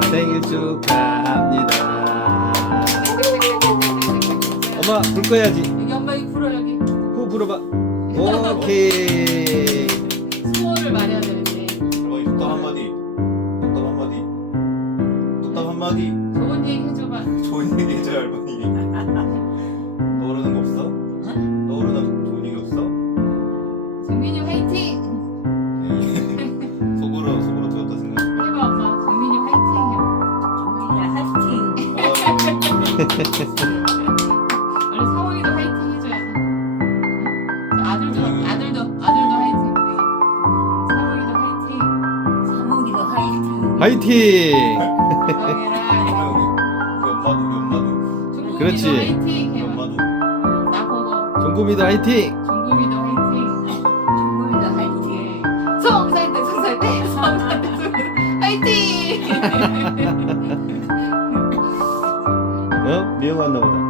생일 축하합니다. 엄마 불 꺼야지. 여기 엄마 이거 불어 여기. 후 불어봐. 오케이. 소원을 말해야 되는데. 그럼 뚝딱 한마디. 뚝딱 한마디. 뚝딱 한마디. 좋은 얘기 해줘봐. 좋은 얘기 해줘요 할머니. 떠오르는 거 없어? 떠오르는 좋은 얘기 없어? 정민이 화이팅! 속으로 들었다 생각해. 해봐 엄마. 정민이 화이팅 해봐. 화이팅. 원래 사원이도 화이팅 해줘야지. 아들도 화이팅. 사원이도 화이팅. 사모기도 화이팅. 화이팅. 사원이랑 우리 엄마도. 종국이도 그렇지. 화이팅 우리 해봐. 엄마도. 나 보고 종구미도 화이팅. 종국이도 화이팅. 중국이도 화이팅. 성살때 화이팅! 어? 미영 왔나 보다.